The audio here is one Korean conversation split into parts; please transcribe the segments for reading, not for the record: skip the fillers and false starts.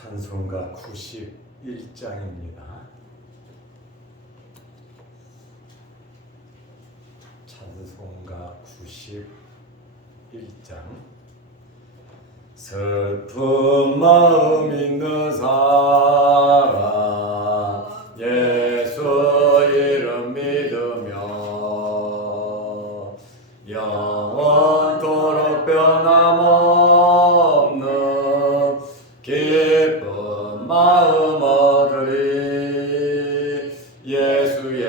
찬송가 91장입니다. 찬송가 91장. 슬픈 마음 있는 사람 예수 이름 믿으며 영원토록 변함없는 기쁜 마음 얻으리. 예수의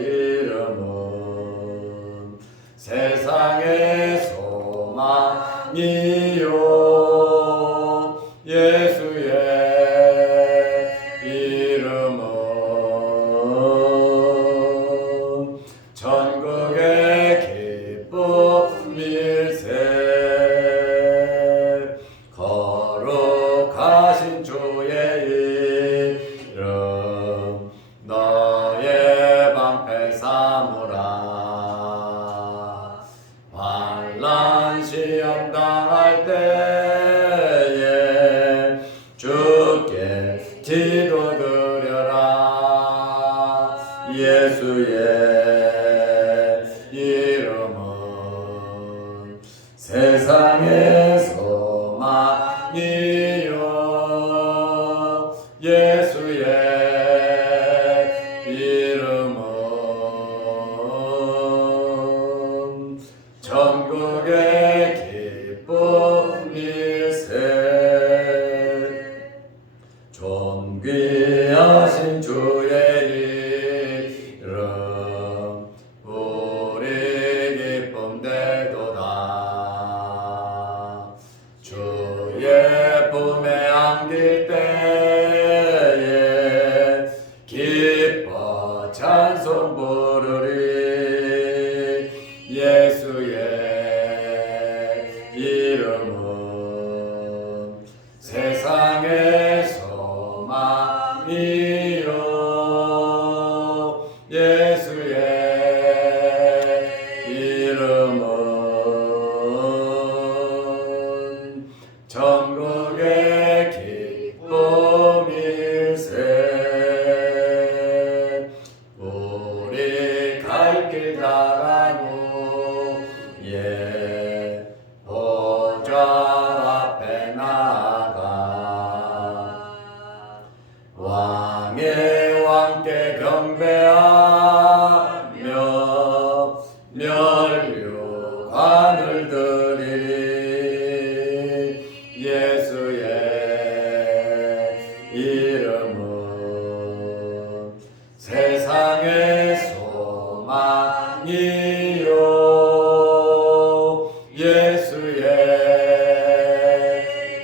이름은 세상의 소망이요 예수의 이름은 전국의 기쁨일세. 거룩하신 주의 이름 너의 방패 삼으라. 환난 시험 당할 때에 주께 기도드려라. 예수의 이름은 세상의 소망이요 예수의 이름은 전국의 기쁨일세. 존귀하신 주의 이름 우리 기쁨 되도다. 주의 품에 안길 때에 기뻐 찬송 부르리. 예수의 이름은 세상의 소망이요 예수의 이름은 전국의 기쁨일세. 우리 갈 길 다가고 예 보좌 앞에 나가 왕의 왕께 경배하며 면류관을 드리리. 예수의 이름은 세상의 소망이요 예수의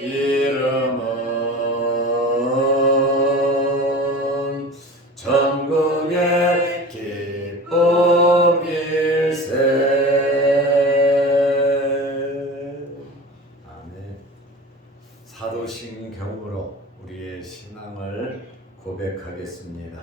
이름은 전국의 기쁨일세. 아멘. 사도신경으로 우리의 신앙을 고백하겠습니다.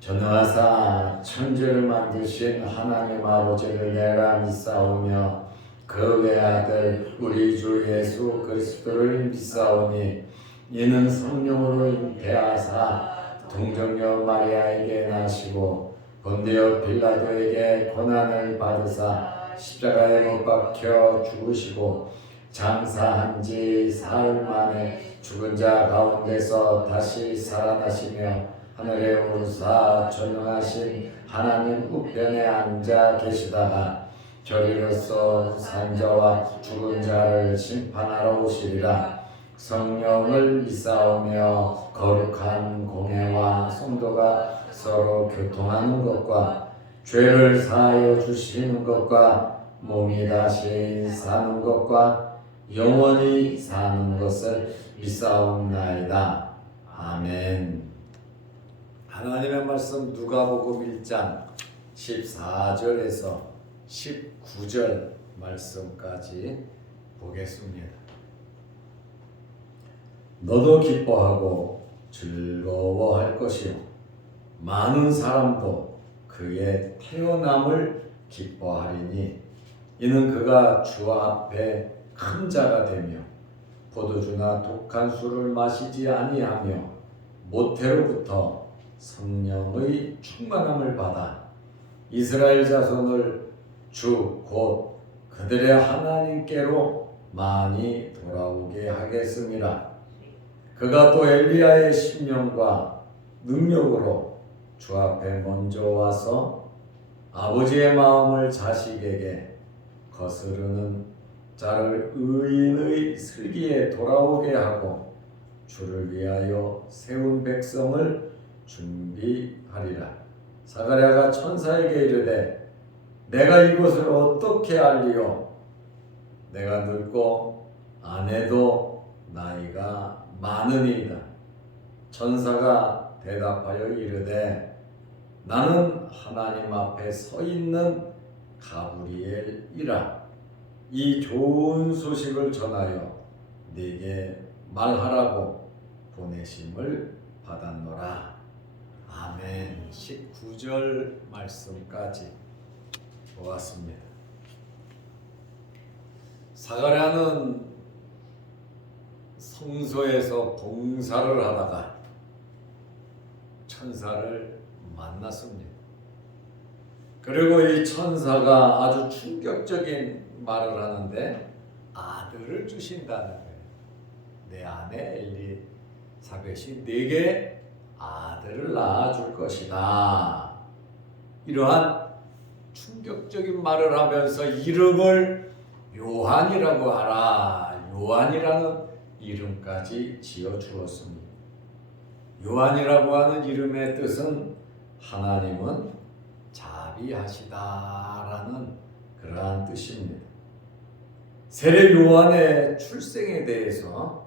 전능하사 천지를 만드신 하나님 아버지를 내가 믿사오며 그 외아들 우리 주 예수 그리스도를 믿사오니 이는 성령으로 잉태하사 동정녀 마리아에게 나시고 본디오 빌라도에게 고난을 받으사 십자가에 못 박혀 죽으시고 장사한 지 사흘 만에 죽은 자 가운데서 다시 살아나시며 하늘에 오르사 전능하신 하나님 우편에 앉아 계시다가 저리로서 산자와 죽은 자를 심판하러 오시리라. 성령을 믿사오며 거룩한 공회와 성도가 서로 교통하는 것과 죄를 사하여 주시는 것과 몸이 다시 사는 것과 영원히 사는 것을 믿사옵나이다. 아멘. 하나님의 말씀 누가복음 1장 14절에서 19절 말씀까지 보겠습니다. 너도 기뻐하고 즐거워할 것이요 많은 사람도 그의 태어남을 기뻐하리니 이는 그가 주 앞에 큰 자가 되며 포도주나 독한 술을 마시지 아니하며 모태로부터 성령의 충만함을 받아 이스라엘 자손을 주 곧 그들의 하나님께로 많이 돌아오게 하겠습니다. 그가 또 엘리야의 심령과 능력으로 주 앞에 먼저 와서 아버지의 마음을 자식에게 거스르는 자를 의인의 슬기에 돌아오게 하고 주를 위하여 세운 백성을 준비하리라. 사가랴가 천사에게 이르되 내가 이것을 어떻게 알리요? 내가 늙고 아내도 나이가 많으니이다. 천사가 대답하여 이르되 나는 하나님 앞에 서 있는 가브리엘이라. 이 좋은 소식을 전하여 네게 말하라고 보내심을 받았노라. 아멘. 19절 말씀까지 보았습니다. 사가랴는 성소에서 봉사를 하다가 천사를 만났습니다. 그리고 이 천사가 아주 충격적인 말을 하는데 아들을 주신다는 거예요. 내 아내 엘리사벳이 네게 아들을 낳아줄 것이다. 이러한 충격적인 말을 하면서 이름을 요한이라고 하라. 요한이라는 이름까지 지어주었습니다. 요한이라고 하는 이름의 뜻은 하나님은 자비하시다라는 그러한 뜻입니다. 세례 요한의 출생에 대해서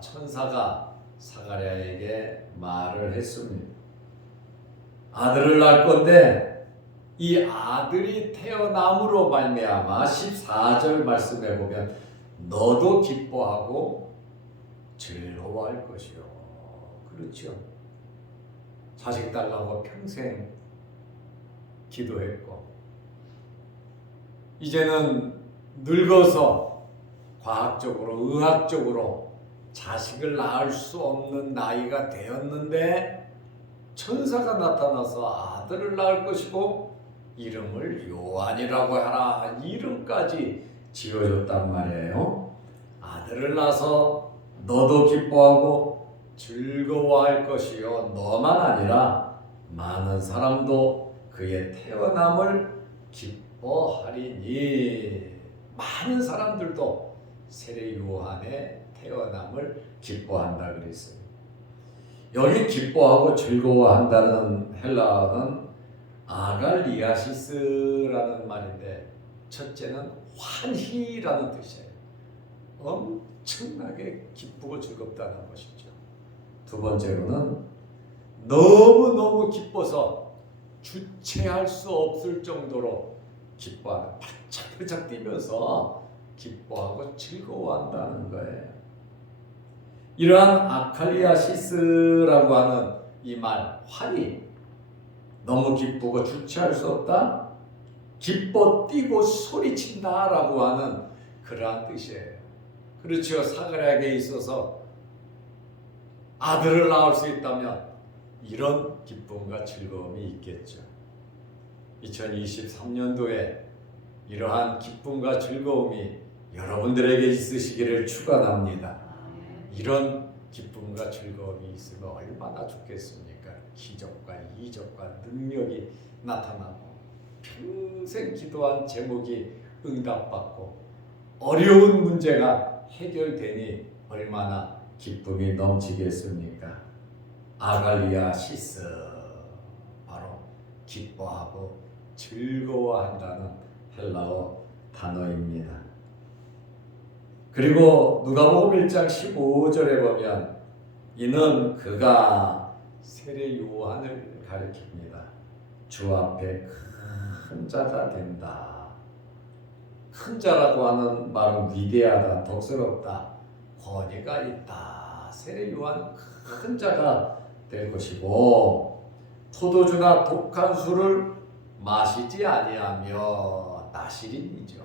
천사가 사가랴에게 말을 했습니다. 아들을 낳을 건데 이 아들이 태어남으로 말미암아 14절 말씀에 보면 너도 기뻐하고 즐거워할 것이요. 그렇죠. 자식 달라고 평생 기도했고 이제는 늙어서 과학적으로 의학적으로 자식을 낳을 수 없는 나이가 되었는데 천사가 나타나서 아들을 낳을 것이고 이름을 요한이라고 하라. 이름까지 지어줬단 말이에요. 아들을 낳아서 너도 기뻐하고 즐거워할 것이요. 너만 아니라 많은 사람도 그의 태어남을 기뻐하리니. 많은 사람들도 세례 요한의 태어남을 기뻐한다 그랬어요. 여기 기뻐하고 즐거워한다는 헬라어는 아갈리아시스라는 말인데 첫째는 환희라는 뜻이에요. 엄청나게 기쁘고 즐겁다는 것이죠. 두 번째로는 너무너무 기뻐서 주체할 수 없을 정도로 기뻐하는, 발짝발짝 뛰면서 기뻐하고 즐거워한다는 거예요. 이러한 아칼리아시스라고 하는 이 말, 환희, 너무 기쁘고 주체할 수 없다, 기뻐 뛰고 소리친다라고 하는 그러한 뜻이에요. 그렇죠. 사가랴에게 있어서 아들을 낳을 수 있다면 이런 기쁨과 즐거움이 있겠죠. 2023년도에 이러한 기쁨과 즐거움이 여러분들에게 있으시기를 축원합니다. 이런 기쁨과 즐거움이 있으면 얼마나 좋겠습니까? 기적과 이적과 능력이 나타나고 평생 기도한 제목이 응답받고 어려운 문제가 해결되니 얼마나 기쁨이 넘치겠습니까? 아갈리아시스, 바로 기뻐하고 즐거워한다는 헬라어 단어입니다. 그리고 누가복음 1장 15절에 보면 이는 그가 세례 요한을 가리킵니다. 주 앞에 큰 자가 된다. 큰 자라고 하는 말은 위대하다, 덕스럽다, 권위가 있다. 세례 요한 큰 자가 될 것이고 포도주나 독한 술을 마시지 아니하며 나시린이죠.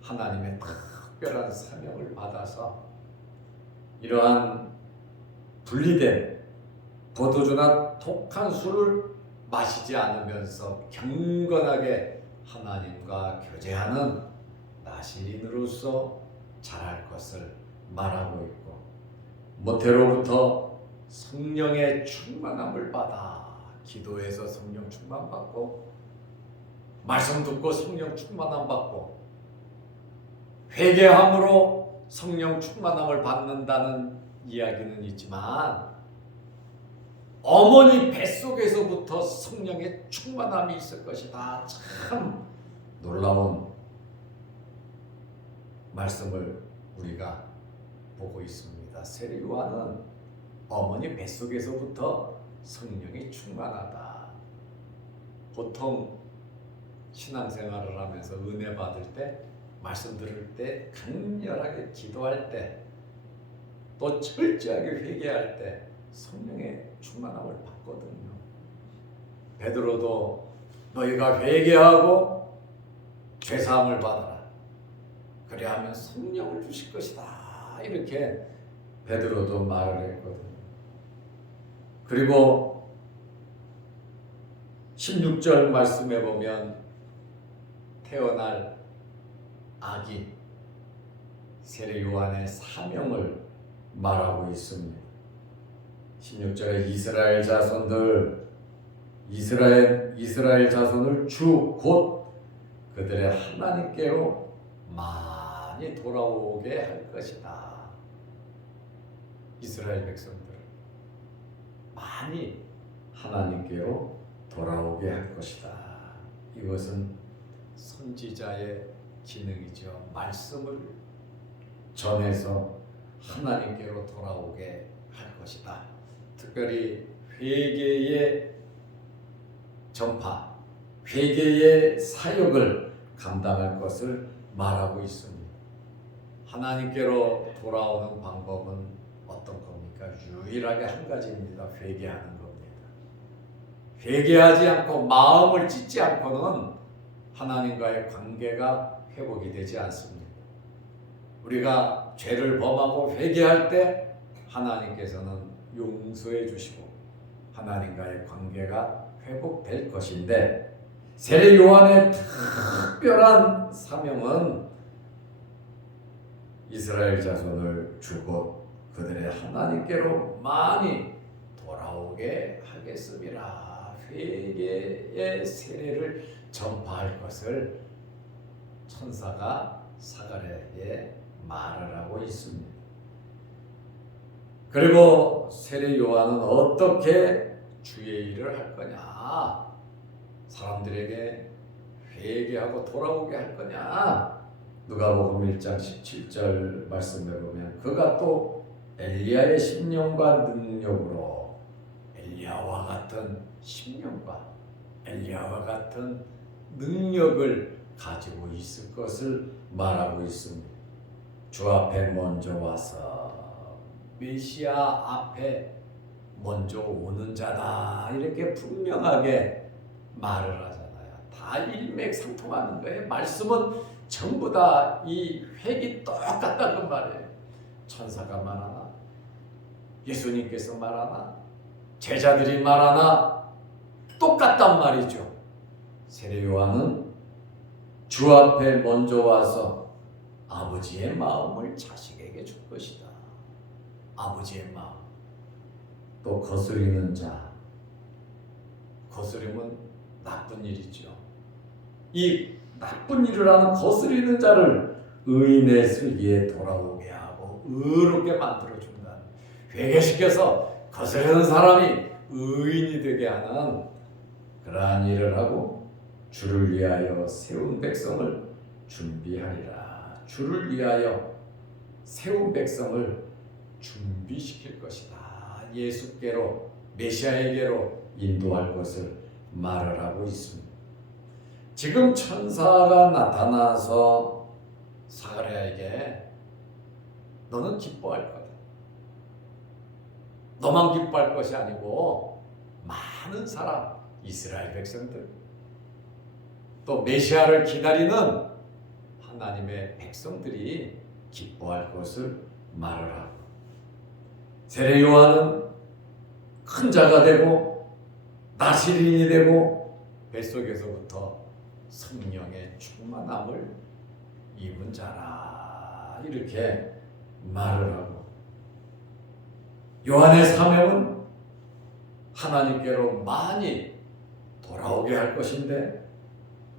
하나님의 특별한 사명을 받아서 이러한 분리된 포도주나 독한 술을 마시지 않으면서 경건하게 하나님과 교제하는 나시린으로서 자랄 것을 말하고 있고, 모태로부터 성령의 충만함을 받아 기도해서 성령 충만 받고, 말씀 듣고 성령 충만함 받고, 회개함으로 성령 충만함을 받는다는 이야기는 있지만, 어머니 뱃속에서부터 성령의 충만함이 있을 것이다. 참 놀라운 말씀을 우리가 보고 있습니다. 세례 요한은 어머니 뱃속에서부터 성령이 충만하다. 보통 신앙생활을 하면서 은혜 받을 때, 말씀 들을 때, 강렬하게 기도할 때, 또 철저하게 회개할 때 성령의 충만함을 받거든요. 베드로도 너희가 회개하고 죄사함을 받아라. 그래야하면 성령을 주실 것이다. 이렇게 베드로도 말을 했거든요. 그리고 16절 말씀에 보면 태어날 아기 세례 요한의 사명을 말하고 있습니다. 16절에 이스라엘 자손을 주 곧 그들의 하나님께로 많이 돌아오게 할 것이다. 이스라엘 백성들 많이 하나님께로 돌아오게 할 것이다. 이것은 선지자의 기능이죠. 말씀을 전해서 하나님께로 돌아오게 할 것이다. 특별히 회개의 전파, 회개의 사역을 감당할 것을 말하고 있습니다. 하나님께로 돌아오는 방법은 어떤 겁니까? 유일하게 한 가지입니다. 회개하는 겁니다. 회개하지 않고 마음을 찢지 않고는 하나님과의 관계가 회복이 되지 않습니다. 우리가 죄를 범하고 회개할 때 하나님께서는 용서해 주시고 하나님과의 관계가 회복될 것인데, 세례 요한의 특별한 사명은 이스라엘 자손을 주고 그들의 하나님께로 많이 돌아오게 하겠습니다. 회개의 세례를 전파할 것을 천사가 사가랴에게 말을 하고 있습니다. 그리고 세례 요한은 어떻게 주의 일을 할 거냐? 사람들에게 회개하고 돌아오게 할 거냐? 누가복음 1장 17절 말씀에 보면 그가 또 엘리야의 심령과 능력으로 엘리야와 같은 심령과 엘리야와 같은 능력을 가지고 있을 것을 말하고 있습니다. 주 앞에 먼저 와서 메시아 앞에 먼저 오는 자다, 이렇게 분명하게 말을 하잖아요. 다 일맥상통하는 거예요. 말씀은 전부 다 이 획이 똑같다는 말이에요. 천사가 말하나, 예수님께서 말하나, 제자들이 말하나 똑같단 말이죠. 세례 요한은 주 앞에 먼저 와서 아버지의 마음을 자식에게 줄 것이다. 아버지의 마음. 또 거스리는 자. 거스림은 나쁜 일이죠. 이 나쁜 일을 하는 거스리는 자를 의인의 슬기에 돌아오게 하고 의롭게 만들어준다. 회개시켜서 거스르는 사람이 의인이 되게 하는 그러한 일을 하고 주를 위하여 세운 백성을 준비하리라. 주를 위하여 세운 백성을 준비시킬 것이다. 예수께로, 메시아에게로 인도할 것을 말을 하고 있습니다. 지금 천사가 나타나서 사가랴에게 너는 기뻐할 거다. 너만 기뻐할 것이 아니고 많은 사람, 이스라엘 백성들, 또 메시아를 기다리는 하나님의 백성들이 기뻐할 것을 말을 하고, 세례 요한은 큰 자가 되고 나시린이 되고 뱃속에서부터 성령의 충만함을 입은 자라 이렇게 말을 하고, 요한의 사명은 하나님께로 많이 돌아오게 할 것인데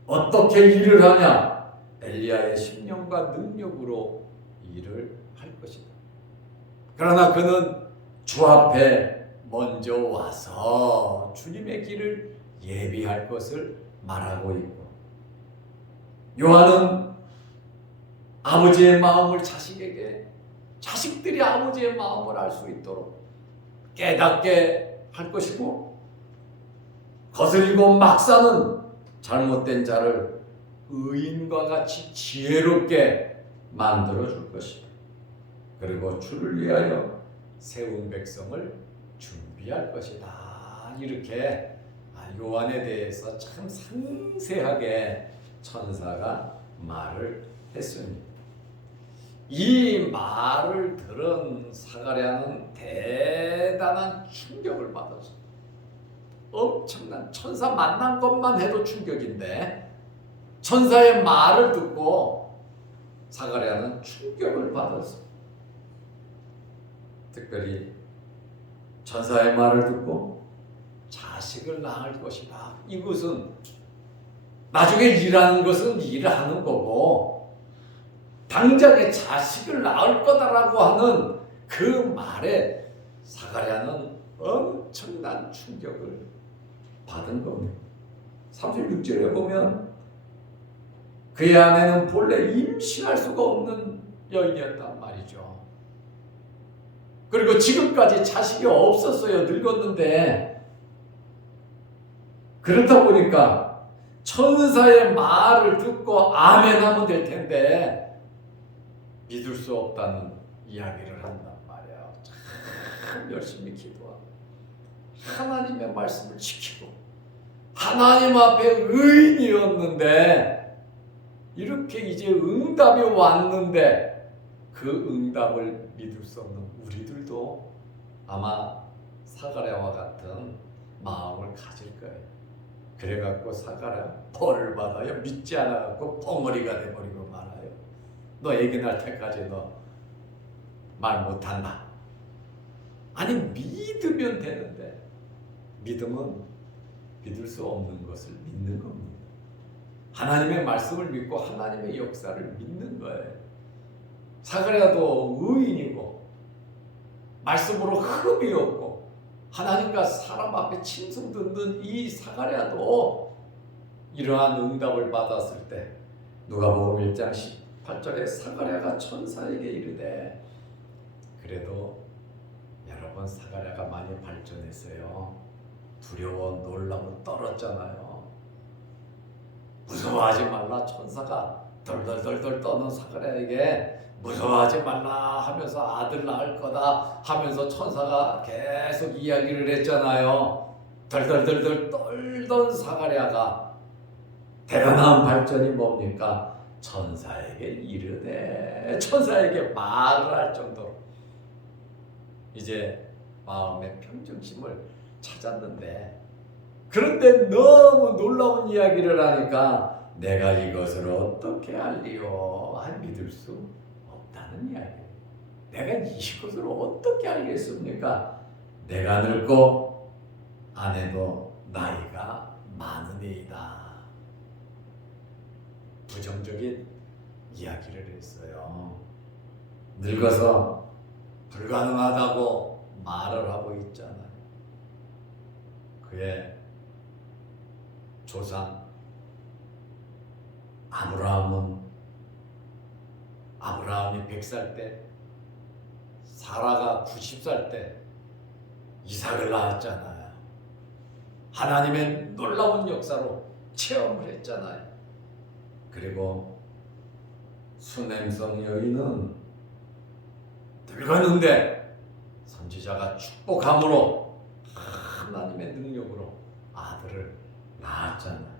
어떻게 일을 하냐? 엘리야의 심령과 능력으로 일을 할 것이다. 그러나 그는 주 앞에 먼저 와서 주님의 길을 예비할 것을 말하고 있고, 요한은 아버지의 마음을 자식에게, 자식들이 아버지의 마음을 알 수 있도록 깨닫게 할 것이고, 거스리고 막 사는 잘못된 자를 의인과 같이 지혜롭게 만들어 줄 것이다. 그리고 주를 위하여 세운 백성을 준비할 것이다. 이렇게 요한에 대해서 참 상세하게 천사가 말을 했습니다. 이 말을 들은 사가랴는 대단한 충격을 받았어요. 엄청난, 천사 만난 것만 해도 충격인데 천사의 말을 듣고 사가랴는 충격을 받았어요. 특별히 천사의 말을 듣고 자식을 낳을 것이다. 이것은 나중에 일하는 것은 일을 하는 거고, 당장에 자식을 낳을 거다라고 하는 그 말에 사가랴는 엄청난 충격을 받은 겁니다. 36절에 보면 그의 아내는 본래 임신할 수가 없는 여인이었단 말이죠. 그리고 지금까지 자식이 없었어요. 늙었는데. 그렇다 보니까 천사의 말을 듣고 아멘 하면 될 텐데 믿을 수 없다는 이야기를 한단 말이야. 참 열심히 기도하고 하나님의 말씀을 지키고 하나님 앞에 의인이었는데 이렇게 이제 응답이 왔는데 그 응답을 믿을 수 없는 우리들도 아마 사가랴와 같은 마음을 가질 거예요. 그래갖고 사가랴 벌을 받아요. 믿지 않아갖고 벙어리가 돼버리고 말아요. 너 애기 낳을 때까지 너 말 못한다. 아니 믿으면 되는데 믿음은 믿을 수 없는 것을 믿는 겁니다. 하나님의 말씀을 믿고 하나님의 역사를 믿는 거예요. 사가랴도 의인이고 말씀으로 흠이 없고 하나님과 사람 앞에 침송 듣는 이 사가랴도 이러한 응답을 받았을 때 누가복음 1장 18절에 사가랴가 천사에게 이르되, 그래도 여러분 사가랴가 많이 발전했어요. 두려워 놀라고 떨었잖아요. 무서워하지 말라. 천사가 덜덜덜덜 떠는 사가랴에게 무서워하지 말라 하면서 아들 낳을 거다 하면서 천사가 계속 이야기를 했잖아요. 덜덜덜덜 떨던 사가랴가 대단한 발전이 뭡니까? 천사에게 이르되, 천사에게 말을 할 정도로 이제 마음의 평정심을 찾았는데, 그런데 너무 놀라운 이야기를 하니까 내가 이것을 어떻게 알리요? 믿을 수 없다는 이야기. 내가 이것을 어떻게 알겠습니까? 내가 늙고 아내도 나이가 많으니이다. 부정적인 이야기를 했어요. 늙어서 불가능하다고 말을 하고 있잖아요. 그의 조상 아브라함이 100살 때, 사라가 90살 때 이삭을 낳았잖아요. 하나님의 놀라운 역사로 체험을 했잖아요. 그리고 수냄성 여인은 늙었는데 선지자가 축복함으로 하나님의 능력으로 아들을 낳았잖아요.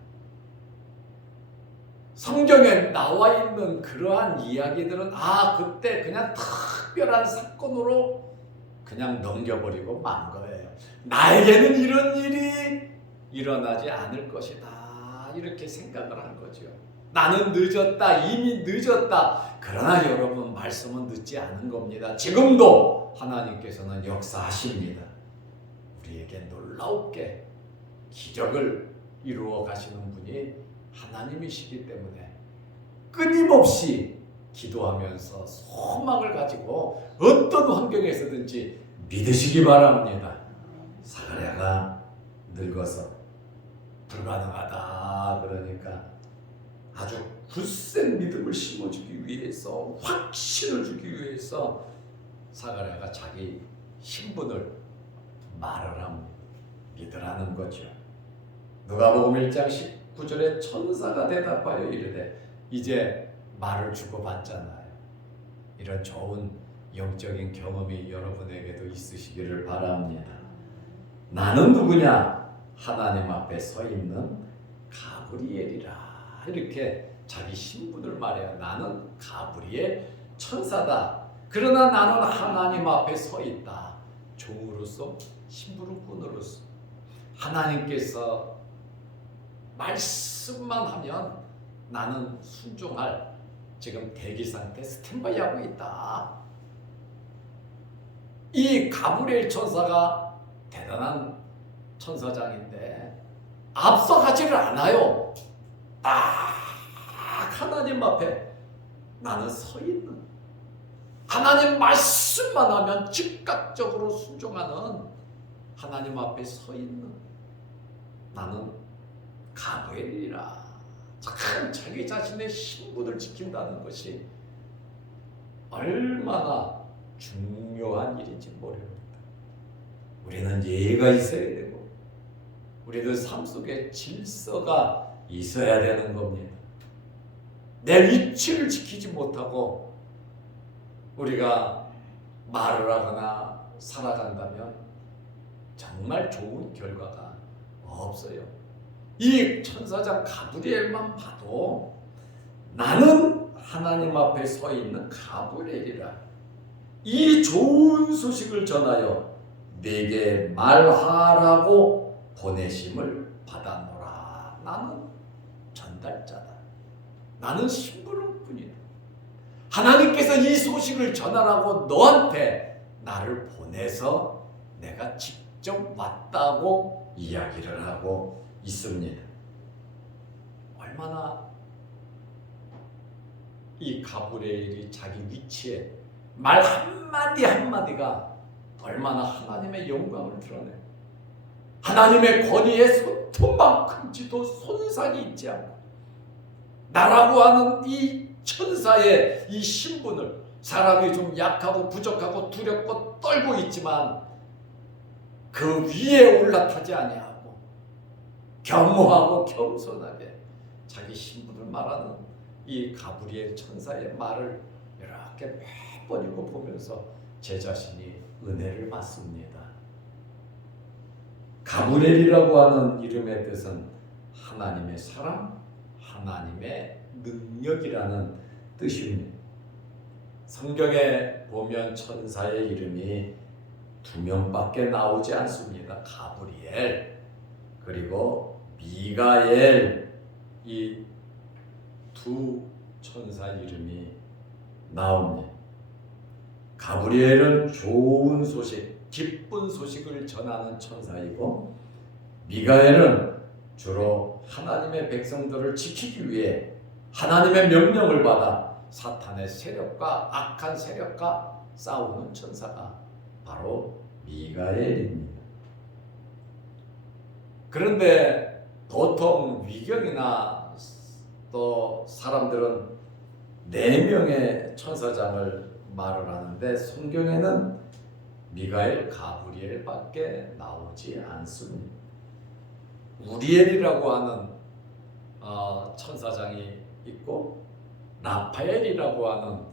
성경에 나와 있는 그러한 이야기들은 그때 그냥 특별한 사건으로 그냥 넘겨버리고 만 거예요. 나에게는 이런 일이 일어나지 않을 것이다, 이렇게 생각을 한 거죠. 나는 늦었다, 이미 늦었다. 그러나 여러분, 말씀은 늦지 않은 겁니다. 지금도 하나님께서는 역사하십니다. 우리에게 놀라웠게 기적을 이루어 가시는 분이 하나님이시기 때문에 끊임없이 기도하면서 소망을 가지고 어떤 환경에서든지 믿으시기 바랍니다. 사가랴가 늙어서 불가능하다 그러니까 아주 굳센 믿음을 심어주기 위해서, 확신을 주기 위해서 사가랴가 자기 신분을 말을 합니다. 믿으라는 거죠. 누가복음 1장 19절에 천사가 대답하여 이르되, 이제 말을 주고받잖아요. 이런 좋은 영적인 경험이 여러분에게도 있으시기를 바랍니다. 나는 누구냐? 하나님 앞에 서 있는 가브리엘이라. 이렇게 자기 신분을 말해요. 나는 가브리엘 천사다. 그러나 나는 하나님 앞에 서 있다. 종으로서, 심부름꾼으로서. 하나님께서 말씀만 하면 나는 순종할 지금 대기 상태, 스탠바이 하고 있다. 이 가브리엘 천사가 대단한 천사장인데 앞서가지를 않아요. 딱 하나님 앞에 나는 서 있는, 하나님 말씀만 하면 즉각적으로 순종하는, 하나님 앞에 서 있는 나는 가브리엘이라. 참 자기 자신의 신분을 지킨다는 것이 얼마나 중요한 일인지 모릅니다. 우리는 예의가 있어야 되고 우리들 삶 속에 질서가 있어야 되는 겁니다. 내 위치를 지키지 못하고 우리가 말을 하거나 살아간다면 정말 좋은 결과가 없어요. 이 천사장 가브리엘만 봐도 나는 하나님 앞에 서 있는 가브리엘이라. 이 좋은 소식을 전하여 내게 말하라고 보내심을 받았노라. 나는 전달자다. 나는 심부름꾼이다. 하나님께서 이 소식을 전하라고 너한테 나를 보내서 내가 직접 왔다고 이야기를 하고 있습니다. 얼마나 이 가브리엘이 자기 위치에 말 한마디 한마디가 얼마나 하나님의 영광을 드러내, 하나님의 권위에 손톱만큼지도 손상이 있지 않고 나라고 하는 이 천사의 이 신분을, 사람이 좀 약하고 부족하고 두렵고 떨고 있지만 그 위에 올라타지 아니하고 겸허하고 겸손하게 자기 신분을 말하는 이 가브리엘 천사의 말을 이렇게 몇 번이고 보면서 제 자신이 은혜를 받습니다. 가브리엘이라고 하는 이름의 뜻은 하나님의 사람, 하나님의 능력이라는 뜻입니다. 성경에 보면 천사의 이름이 두 명밖에 나오지 않습니다. 가브리엘 그리고 미가엘, 이 두 천사 이름이 나옵니다. 가브리엘은 좋은 소식, 기쁜 소식을 전하는 천사이고, 미가엘은 주로 하나님의 백성들을 지키기 위해 하나님의 명령을 받아 사탄의 세력과 악한 세력과 싸우는 천사가 바로 미가엘입니다. 그런데 보통 위경이나 또 사람들은 4명의 천사장을 말을 하는데 성경에는 미가엘, 가브리엘밖에 나오지 않습니다. 우리엘이라고 하는 천사장이 있고 라파엘이라고 하는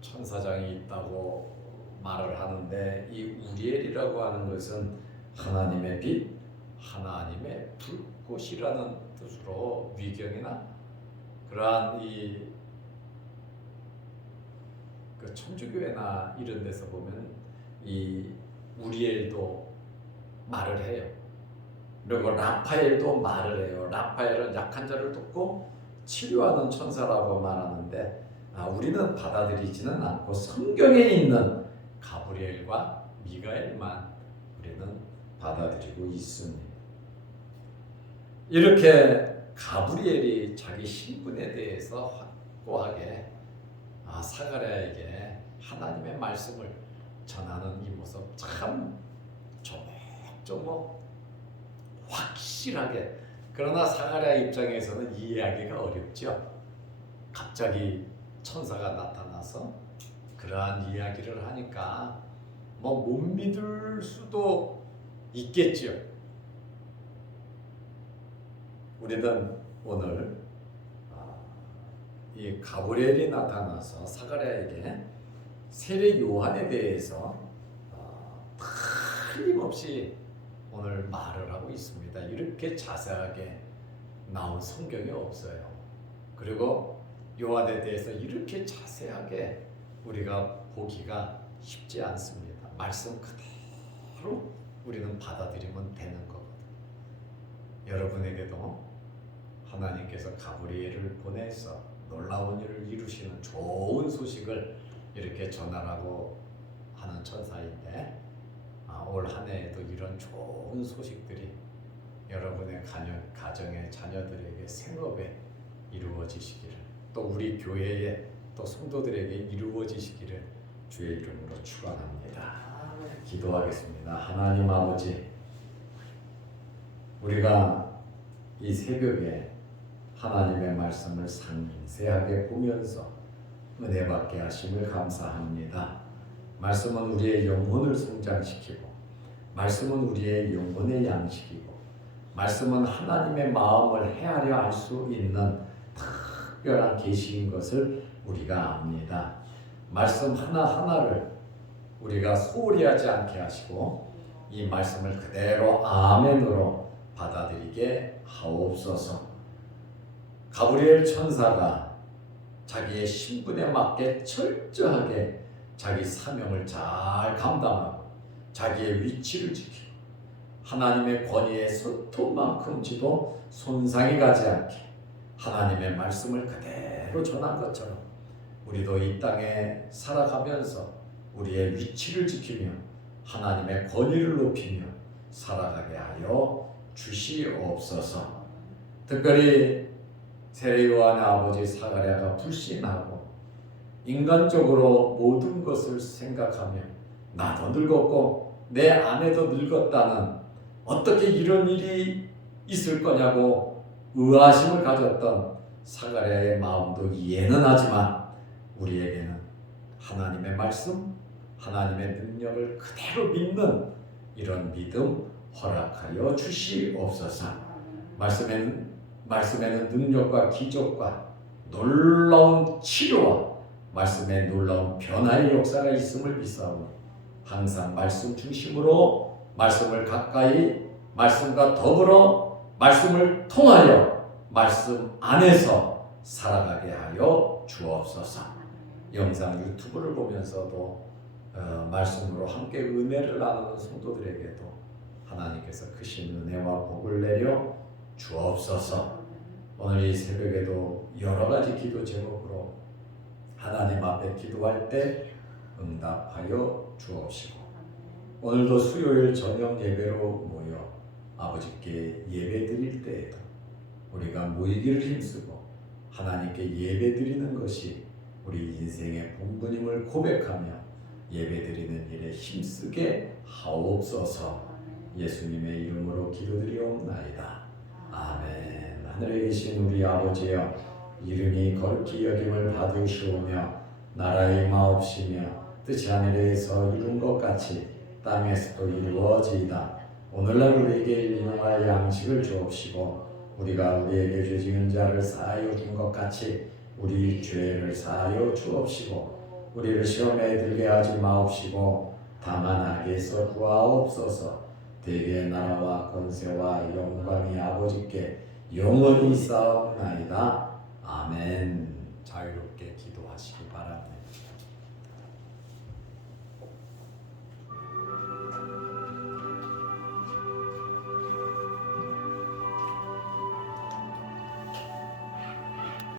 천사장이 있다고 말을 하는데, 이 우리엘이라고 하는 것은 하나님의 빛, 하나님의 불꽃이라는 뜻으로 위경이나 그러한 그 천주교회나 이런 데서 보면 이 우리엘도 말을 해요. 그리고 라파엘도 말을 해요. 라파엘은 약한 자를 돕고 치료하는 천사라고 말하는데 우리는 받아들이지는 않고 성경에 있는 가브리엘과 미가엘만 우리는 받아들이고 있습니다. 이렇게 가브리엘이 자기 신분에 대해서 확고하게 사가랴에게 하나님의 말씀을 전하는 이 모습 참 조목조목 확실하게. 그러나 사가랴 입장에서는 이해하기가 어렵죠. 갑자기 천사가 나타나서 그러한 이야기를 하니까 못 믿을 수도 있겠죠. 우리는 오늘 이 가브리엘이 나타나서 사가랴에게 세례 요한에 대해서 틀림없이 오늘 말을 하고 있습니다. 이렇게 자세하게 나온 성경이 없어요. 그리고 요한에 대해서 이렇게 자세하게 우리가 보기가 쉽지 않습니다. 말씀 그대로 우리는 받아들이면 되는 거거든요. 여러분에게도 하나님께서 가브리엘을 보내서 놀라운 일을 이루시는 좋은 소식을 이렇게 전하라고 하는 천사인데 올 한 해에도 이런 좋은 소식들이 여러분의 가정의 자녀들에게 생업에 이루어지시기를, 또 우리 교회에 또 성도들에게 이루어지시기를 주의 이름으로 축원합니다. 기도하겠습니다. 하나님 아버지, 우리가 이 새벽에 하나님의 말씀을 상세하게 보면서 은혜 받게 하심을 감사합니다. 말씀은 우리의 영혼을 성장시키고, 말씀은 우리의 영혼의 양식이고, 말씀은 하나님의 마음을 헤아려 알 수 있는 특별한 계시인 것을 우리가 압니다. 말씀 하나하나를 우리가 소홀히 하지 않게 하시고 이 말씀을 그대로 아멘으로 받아들이게 하옵소서. 가브리엘 천사가 자기의 신분에 맞게 철저하게 자기 사명을 잘 감당하고 자기의 위치를 지키고 하나님의 권위에 손톱만큼지도 손상이 가지 않게 하나님의 말씀을 그대로 전한 것처럼 우리도 이 땅에 살아가면서 우리의 위치를 지키며 하나님의 권위를 높이며 살아가게 하여 주시옵소서. 특별히 세례 요한의 아버지 사가랴가 불신하고 인간적으로 모든 것을 생각하며 나도 늙었고 내 아내도 늙었다는, 어떻게 이런 일이 있을 거냐고 의아심을 가졌던 사가랴의 마음도 이해는 하지만 우리에게는 하나님의 말씀, 하나님의 능력을 그대로 믿는 이런 믿음 허락하여 주시옵소서. 말씀에는 능력과 기적과 놀라운 치료와 말씀의 놀라운 변화의 역사가 있음을 믿사오니 항상 말씀 중심으로 말씀을 가까이, 말씀과 더불어 말씀을 통하여 말씀 안에서 살아가게 하여 주옵소서. 영상 유튜브를 보면서도 말씀으로 함께 은혜를 나누는 성도들에게도 하나님께서 크신 은혜와 복을 내려 주옵소서. 오늘 이 새벽에도 여러 가지 기도 제목으로 하나님 앞에 기도할 때 응답하여 주옵시고, 오늘도 수요일 저녁 예배로 모여 아버지께 예배 드릴 때에도 우리가 모이기를 힘쓰고 하나님께 예배 드리는 것이 우리 인생의 본분임을 고백하며 예배 드리는 일에 힘쓰게 하옵소서. 예수님의 이름으로 기도드리옵나이다. 아멘. 하늘에 계신 우리 아버지여, 이름이 거룩히 여김을 받으시오며 나라의 마옵시며 뜻이 하늘에서 이룬 것 같이 땅에서도 이루어지이다. 오늘날 우리에게 일용할 양식을 주옵시고 우리가 우리에게 죄 지은 자를 사하여 준 것 같이 우리 죄를 사하여 주옵시고 우리를 시험에 들게 하지 마옵시고 다만 악에서 구하옵소서. 대개의 나라와 권세와 영광이 아버지께 영원히 있사옵나이다. 아멘. 자유롭게 기도하시기 바랍니다.